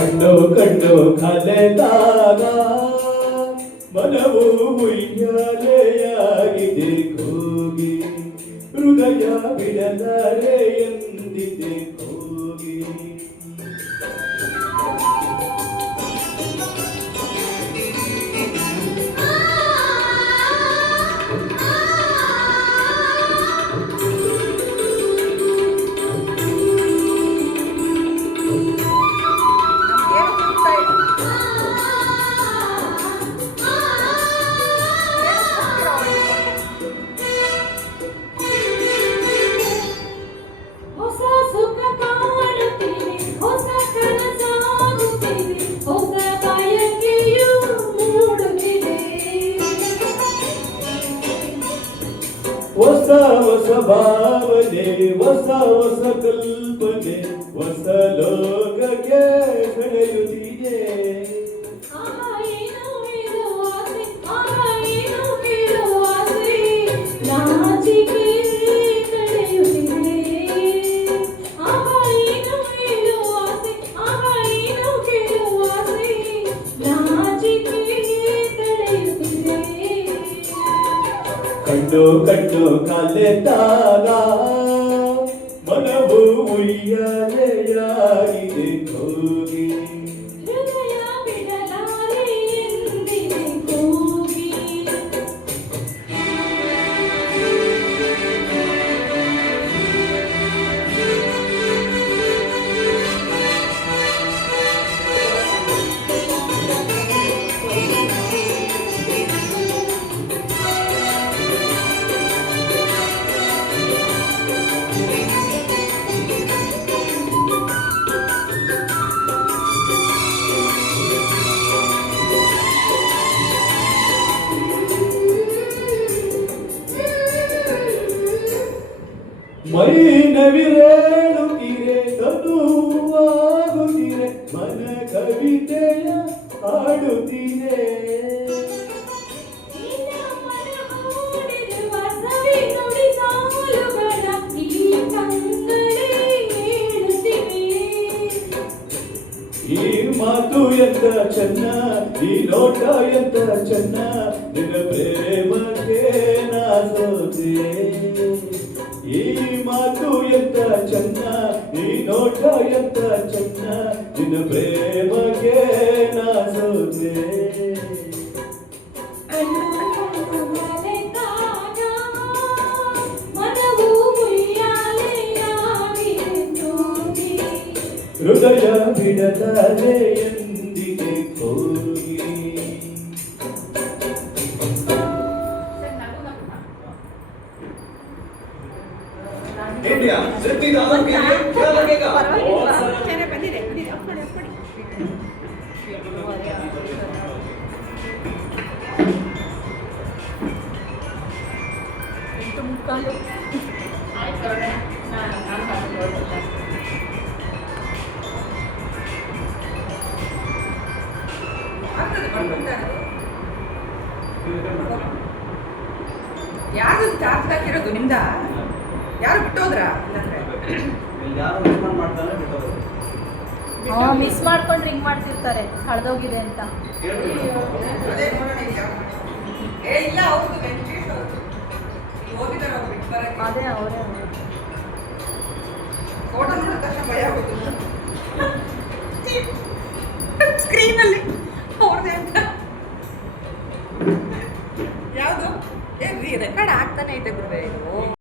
ಕಣ್ಣು ಕಣ್ಣು ಕಲೆದಾಗ ಮನವು ಉಯ್ಯಾಲೆಯಾಗಿದೆ ಕೂಗಿ ಹೃದಯ ಬಿಡಲಾರೆ ಎಂದಿದೆ ಕೂಗಿ ಹೊಸ ಹೊಸ ಭಾವನೆ ಹೊಸ ಹೊಸ ಕಲ್ಪನೆ ಹೊಸ ಲೋಕಕ್ಕೆ ಸೆಳೆಯುತ್ತಿದೆ ಕಣ್ಣು ಕಣ್ಣು ಕಲೆತಾಗ ಮನವು ಉಯ್ಯಾಲೆಯಾಗಿದೆ ಕೂಗಿ ಹೃದಯ ಬಿಡಲಾರೆ ಎಂದಿದೆ ಕೂಗಿ ಮೈ ನವಿರೇಳುತ್ತಿರೆ ತನುವಾಗುತ್ತಿರೆ ಮನ ಕವಿತೆಯ ಹಾಡುತ್ತಿರೆ ಈ ಮಾತು ಎಂತ ಚೆನ್ನ ಈ ನೋಟ ಎಂತ ಚೆನ್ನ ನಿನ್ನ ಪ್ರೇಮಕ್ಕೆ ನಾ ಸೋತೆ ಈ ಮಾತು ಎಂತ ಚೆನ್ನ ಈ ನೋಟ ಎಂತ ಚೆನ್ನ ನಿನ್ನ ಪ್ರೇಮಕ್ಕೆ ನಾ ಸೋತೆ ಹೃದಯ ಬಿಡಲಾರೆ ಎಂದಿದೆ ಕೂಗಿ इंडिया सिद्धि दामन के लिए क्या लगेगा ಯಾರು ಚಾರ್ಜ್ ಹಾಕಿರೋದು ನಿಮ್ದ ಯಾರು ಬಿಟ್ಟೋದ್ರ ಮಿಸ್ ಮಾಡ್ಕೊಂಡು ರಿಂಗ್ ಮಾಡ್ತಿರ್ತಾರೆ ಕಳೆದೋಗಿದೆ ಅಂತ ಇಲ್ಲ ಹೌದು ವೆಂಕಟೇಶ್ ಅವರು ಹೋಗಿದ್ದಾರೆ ಅವ್ರು ಬಿಟ್ಟು ಬರಕ್ಕೆ ಅದೇ ಅವರೇ ಫೋಟೋ ನೋಡಿದ ತಕ್ಷಣ ಭಯ ಆಗೋದು ಸ್ಕ್ರೀನಲ್ಲಿ